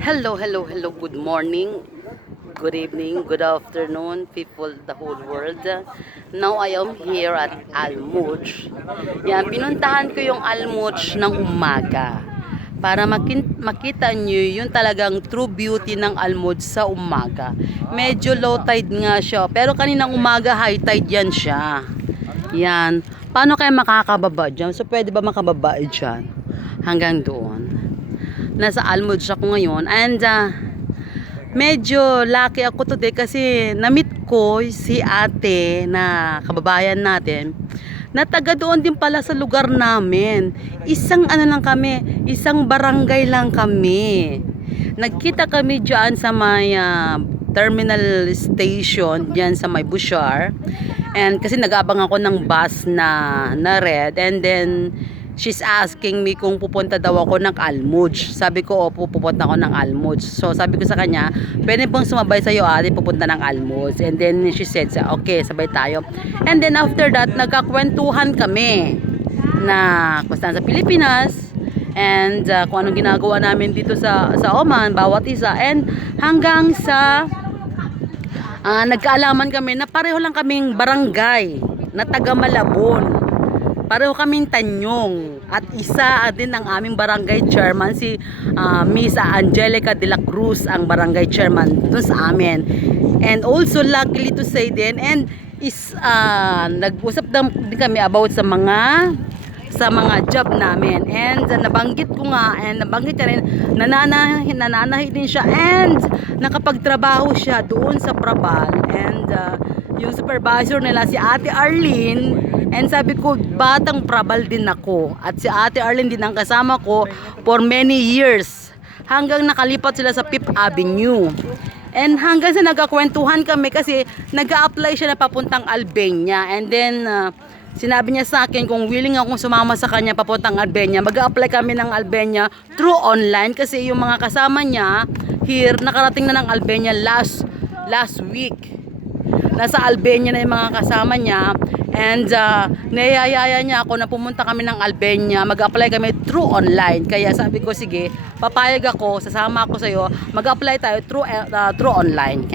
Hello, hello, hello. Good morning, good evening, good afternoon, people, the whole world. Now I am here at Almuj. Yan, pinuntahan ko yung Almuj ng umaga para makita nyo yung talagang true beauty ng Almuj sa umaga. Medyo low tide nga siya, pero kaninang umaga high tide yan siya. Yan. Paano kayo makakababa dyan? So, pwede ba makababa dyan? Hanggang doon. Nasa Almudge ako ngayon and medyo lucky ako today kasi na-meet ko si ate na kababayan natin na taga doon din pala sa lugar namin. Isang ano lang kami, isang barangay lang kami. Nagkita kami dyan sa may terminal station dyan sa may Bushar, and kasi nag-abang ako ng bus na red, and then she's asking me kung pupunta daw ako ng Almuj. Sabi ko, opo, pupunta ako ng Almuj. So, sabi ko sa kanya, pwede bang sumabay sa'yo, ate, pupunta ng Almuj? And then, she said, okay, sabay tayo. And then, after that, nagkakwentuhan kami na kung saan sa Pilipinas, and kung anong ginagawa namin dito sa Oman, bawat isa. And hanggang sa nagkaalaman kami na pareho lang kaming barangay na taga Malabon. Pareho kaming Tanyong at isa din ang aming barangay chairman, si Miss Angelica de la Cruz, ang barangay chairman dun sa amin. And also luckily to say din, and is nag-usap din kami about sa mga job namin, and nabanggit ko nga, and nabanggit niya rin nananahi din siya, and nakapagtrabaho siya doon sa Prabal, and yung supervisor nila si Ate Arlene. And sabi ko, batang Prabal din ako, at si Ate Arlene din ang kasama ko for many years hanggang nakalipat sila sa Fifth Avenue. And hanggang sa nagkakwentuhan kami kasi nag-a-apply siya na papuntang Albania, and then sinabi niya sa akin kung willing akong sumama sa kanya papuntang Albania. Mag-a-apply kami ng Albania through online kasi yung mga kasama niya here nakarating na ng Albania last week. Nasa Albania na yung mga kasama niya, and niyayaya niya ako na pumunta kami ng Albania, mag-apply kami through online. Kaya sabi ko, sige, papayag ako, sasama ako sa'yo, mag-apply tayo through online.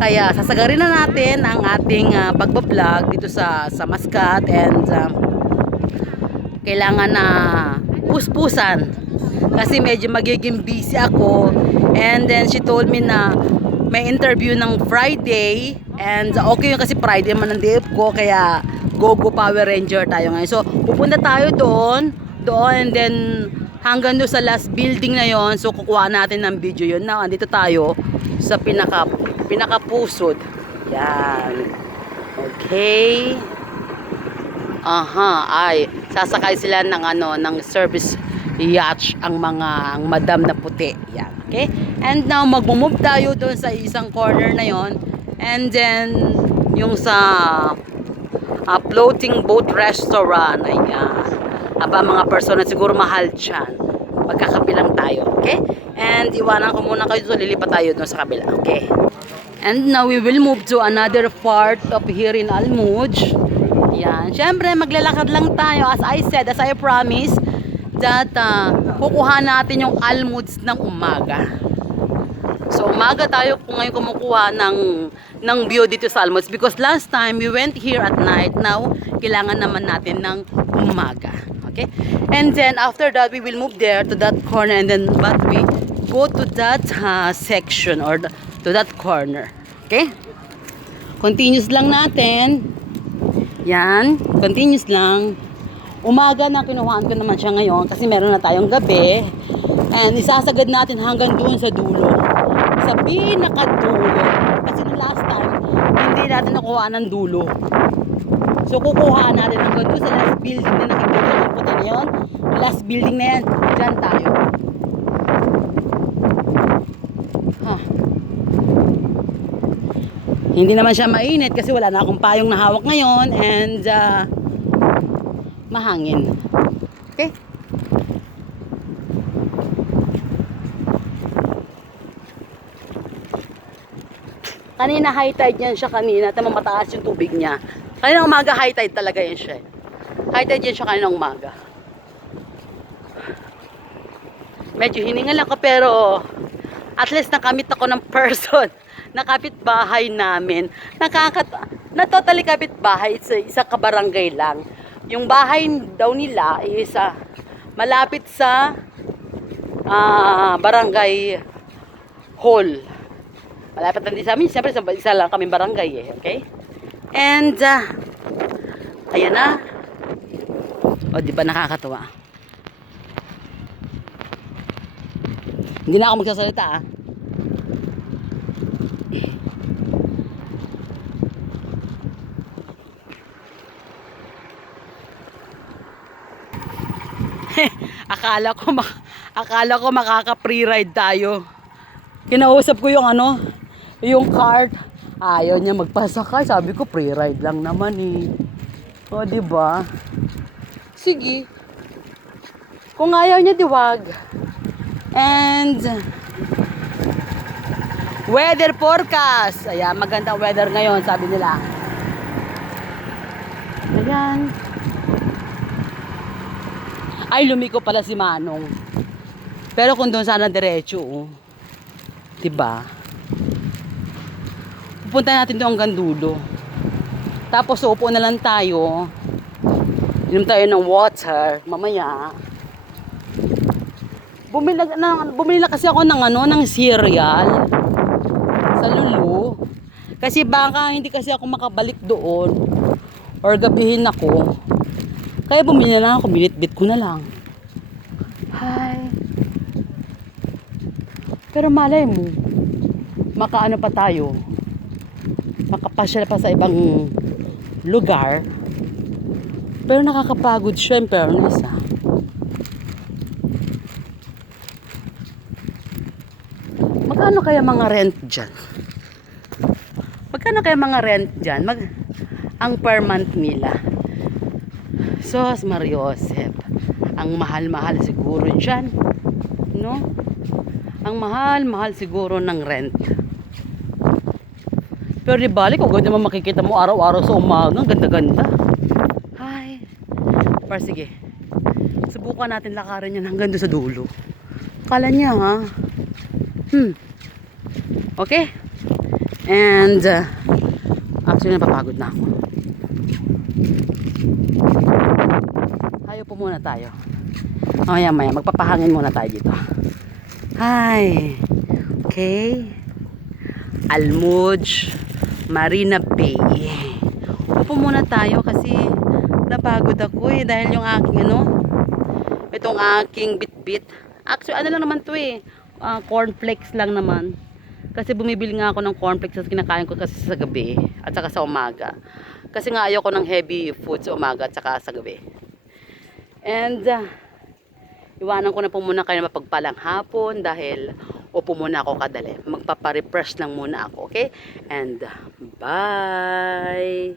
Kaya sasagarin na natin ang ating pagbablog dito sa Mascat, and kailangan na puspusan kasi medyo magiging busy ako. And then she told me na may interview ng Friday, and okay yun kasi Friday man ang DF ko, kaya go Power Ranger tayo ngayon. So pupunta tayo doon, and then hanggang doon sa last building na yon. So kukuha natin ng video yun. Now andito tayo sa pinakapusod. Yan. Okay. Ay sasakay sila ng service yacht ang madam na puti. Yan. Okay? And now magmo-move tayo doon sa isang corner na yon, and then yung sa floating boat restaurant. Ayan. Mga persona siguro mahal dyan. Magkakabilang tayo. Okay? And iwanan ko muna kayo doon, lilipat tayo doon sa kabila. Okay? And now we will move to another part of here in Almuj. Yan. Siyempre, maglalakad lang tayo. As I promised, that kukuha natin yung Almuj ng umaga. So, umaga tayo ngayon kumukuha ng view dito sa Almuj, because last time we went here at night. Now, kailangan naman natin ng umaga. Okay? And then, after that, we will move there to that corner, and then but we go to that section or to that corner. Okay? Continuous lang natin. Yan. Continuous lang. Umaga na kinuhaan ko naman siya ngayon kasi meron na tayong gabi. And isasagad natin hanggang doon sa dulo. Sa pinakadulo. Kasi no last time, hindi natin nakuha ng dulo. So kukuha natin hanggang doon sa last building na nakikita ng puti na yun. Last building na yan. Diyan tayo. Hindi naman siya mainit kasi wala na akong payong na hawak ngayon, and mahangin. Okay? Kanina high tide yan siya kanina. Tama, mataas yung tubig niya. Kanina umaga high tide talaga yan siya. High tide yan siya kanina umaga. Medyo hiningal ako pero at least nakamit ako ng person na kapitbahay namin. Na totally kapitbahay, isa kabarangay lang. Yung bahay daw nila is malapit sa barangay hall. Malapit lang din sa amin. Siyempre, isa lang kami barangay eh. Okay? And, ayan na. O, di ba nakakatuwa? Hindi na ako magsasalita ah. akala ko makaka-free ride tayo. Kinausap ko yung yung cart. Ayaw niya magpasakay. Sabi ko free ride lang naman eh. O, di ba? Sige. Kung ayaw niya, diwag. And weather forecast. Ayan, magandang weather ngayon, sabi nila. Ayan. Ay, lumiko pala si Manong. Pero kung doon sana diretso, oh. Diba? Pupunta natin doon hanggang dulo. Tapos upo na lang tayo. Inom tayo ng water. Mamaya. Bumili na kasi ako ng cereal. Sa Lulu. Kasi baka hindi kasi ako makabalik doon. Or gabihin ako. Kaya bumili na lang ako, binitbit ko na lang. Hi. Pero malay mo, makaano pa tayo, makapasyal pa sa ibang lugar. Pero nakakapagod siya, in fairness ah. Magkano kaya mga rent dyan? Magkano kaya mga rent dyan? Ang per month nila. Sos Mariosep, ang mahal-mahal siguro dyan, no? Ang mahal-mahal siguro ng rent. Pero di balik, kung ganda naman makikita mo araw-araw sa umaga, ang ganda-ganda. Hi. Pero sige, subukan natin lakarin yan hanggang doon sa dulo. Kala niya ha. Okay? And actually napapagod na ako. Hayo po muna tayo. Maya magpapahangin muna tayo dito. Hi. Okay. Almuj Marina Bay. Upo muna tayo kasi napagod ako eh dahil yung aking itong aking bitbit. Actually ano lang naman to eh. Cornflakes lang naman. Kasi bumibili nga ako ng cornflakes at kinakain ko kasi sa gabi at saka sa umaga. Kasi nga ayoko ng heavy food sa umaga at saka sa gabi. And iwanan ko na po muna kayo mapagpalang hapon dahil upo muna ako kadali. Magpaparefresh lang muna ako, okay? And bye!